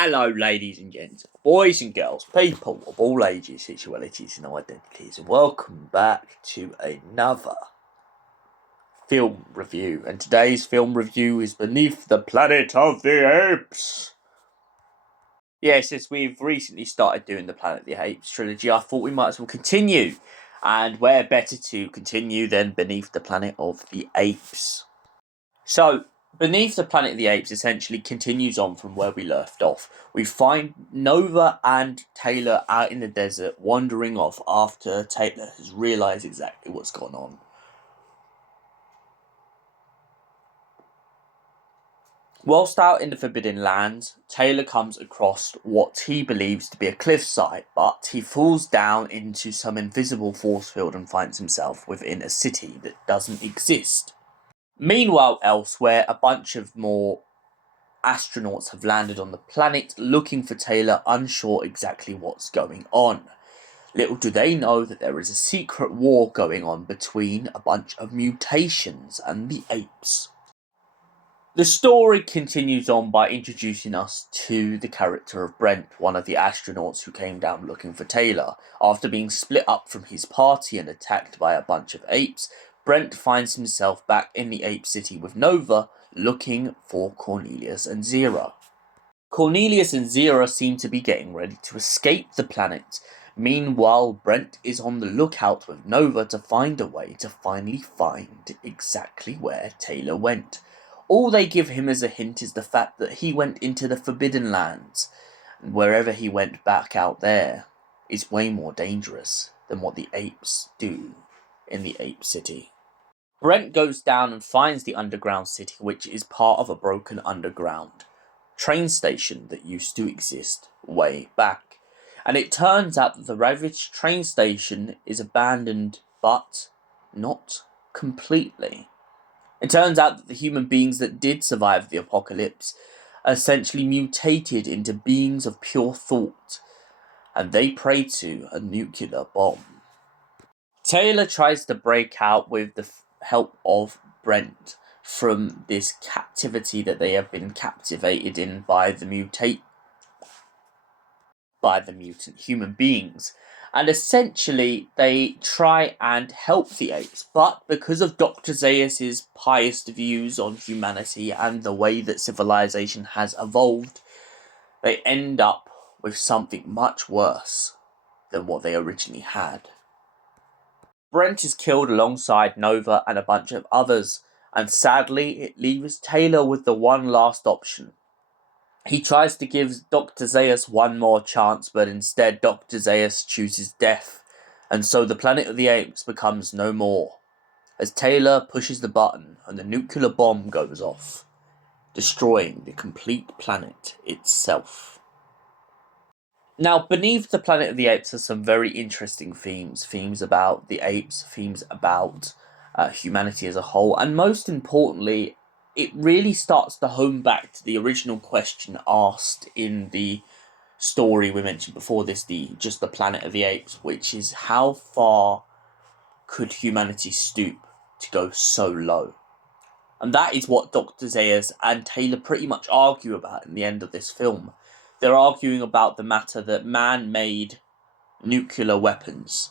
Hello, ladies and gents, boys and girls, people of all ages, sexualities and identities, and welcome back to another film review. And today's film review is Beneath the Planet of the Apes. Yes, as we've recently started doing the Planet of the Apes trilogy, I thought we might as well continue. And where better to continue than Beneath the Planet of the Apes? So, Beneath the Planet of the Apes essentially continues on from where we left off. We find Nova and Taylor out in the desert wandering off after Taylor has realised exactly what's gone on. Whilst out in the Forbidden Lands, Taylor comes across what he believes to be a cliffside, but he falls down into some invisible force field and finds himself within a city that doesn't exist. Meanwhile, elsewhere, a bunch of more astronauts have landed on the planet looking for Taylor, unsure exactly what's going on. Little do they know that there is a secret war going on between a bunch of mutations and the apes. The story continues on by introducing us to the character of Brent, one of the astronauts who came down looking for Taylor. After being split up from his party and attacked by a bunch of apes, Brent finds himself back in the ape city with Nova, looking for Cornelius and Zira. Cornelius and Zira seem to be getting ready to escape the planet. Meanwhile, Brent is on the lookout with Nova to find a way to finally find exactly where Taylor went. All they give him as a hint is the fact that he went into the Forbidden Lands, and wherever he went back out there is way more dangerous than what the apes do in the ape city. Brent goes down and finds the underground city, which is part of a broken underground train station that used to exist way back. And it turns out that the ravaged train station is abandoned, but not completely. It turns out that the human beings that did survive the apocalypse essentially mutated into beings of pure thought, and they pray to a nuclear bomb. Taylor tries to break out with the help of Brent from this captivity that they have been captivated in by the mutant human beings. And essentially, they try and help the apes, but because of Dr. Zaius' pious views on humanity and the way that civilization has evolved, they end up with something much worse than what they originally had. Brent is killed alongside Nova and a bunch of others, and sadly, it leaves Taylor with the one last option. He tries to give Dr. Zaius one more chance, but instead Dr. Zaius chooses death, and so the Planet of the Apes becomes no more, as Taylor pushes the button and the nuclear bomb goes off, destroying the complete planet itself. Now, beneath the Planet of the Apes are some very interesting themes. Themes about the apes, themes about humanity as a whole, and most importantly, it really starts to home back to the original question asked in the story we mentioned before this, the Planet of the Apes, which is how far could humanity stoop to go so low? And that is what Dr. Zaius and Taylor pretty much argue about in the end of this film. They're arguing about the matter that man made nuclear weapons.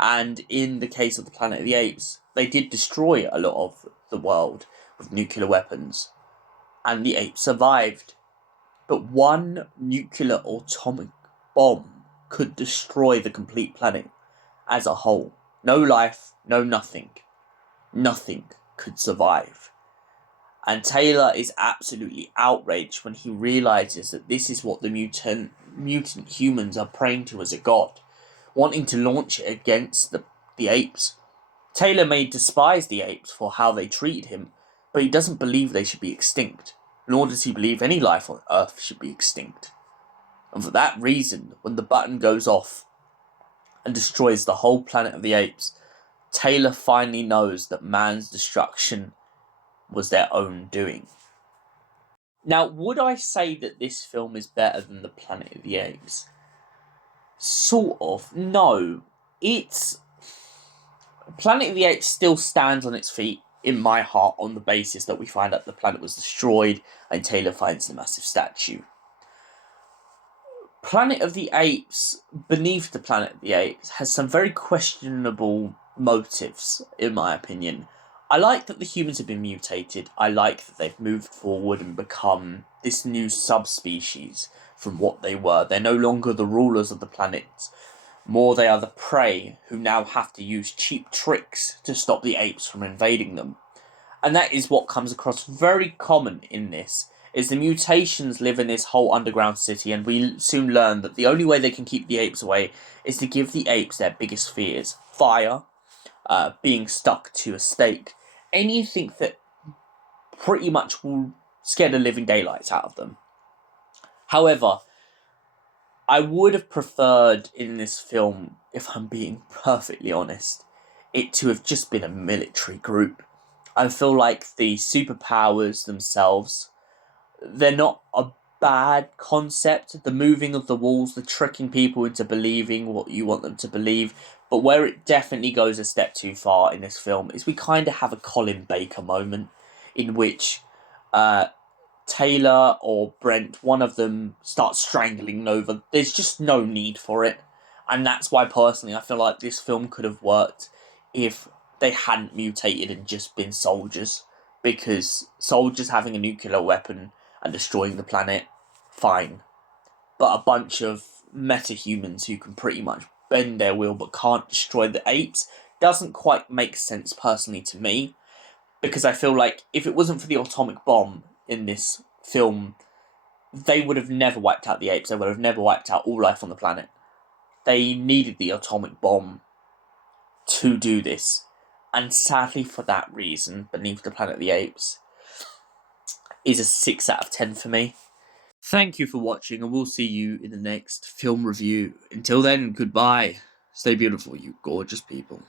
And in the case of the Planet of the Apes, they did destroy a lot of the world with nuclear weapons. And the apes survived. But one nuclear atomic bomb could destroy the complete planet as a whole. No life, no nothing. Nothing could survive. And Taylor is absolutely outraged when he realizes that this is what the mutant humans are praying to as a god, wanting to launch it against the apes. Taylor may despise the apes for how they treated him, but he doesn't believe they should be extinct, nor does he believe any life on Earth should be extinct. And for that reason, when the button goes off and destroys the whole Planet of the Apes, Taylor finally knows that man's destruction was their own doing. Now, would I say that this film is better than the Planet of the Apes? Sort of. No. Planet of the Apes still stands on its feet in my heart on the basis that we find out the planet was destroyed and Taylor finds the massive statue. Planet of the Apes, Beneath the Planet of the Apes, has some very questionable motives, in my opinion. I like that the humans have been mutated. I like that they've moved forward and become this new subspecies from what they were. They're no longer the rulers of the planet. More, they are the prey who now have to use cheap tricks to stop the apes from invading them. And that is what comes across very common in this, is the mutations live in this whole underground city, and we soon learn that the only way they can keep the apes away is to give the apes their biggest fears. Fire, being stuck to a stake, anything that pretty much will scare the living daylights out of them. However, I would have preferred in this film, if I'm being perfectly honest, it to have just been a military group. I feel like the superpowers themselves, they're not a bad concept. The moving of the walls, the tricking people into believing what you want them to believe. But where it definitely goes a step too far in this film is we kind of have a Colin Baker moment in which Taylor or Brent, one of them, starts strangling Nova. There's just no need for it. And that's why, personally, I feel like this film could have worked if they hadn't mutated and just been soldiers. Because soldiers having a nuclear weapon and destroying the planet, fine. But a bunch of meta-humans who can pretty much bend their will but can't destroy the apes doesn't quite make sense, personally, to me. Because I feel like if it wasn't for the atomic bomb in this film, they would have never wiped out the apes. They would have never wiped out all life on the planet. They needed the atomic bomb to do this. And sadly, for that reason, Beneath the Planet of the Apes is a 6 out of 10 for me. Thank you for watching, and we'll see you in the next film review. Until then, goodbye. Stay beautiful, you gorgeous people.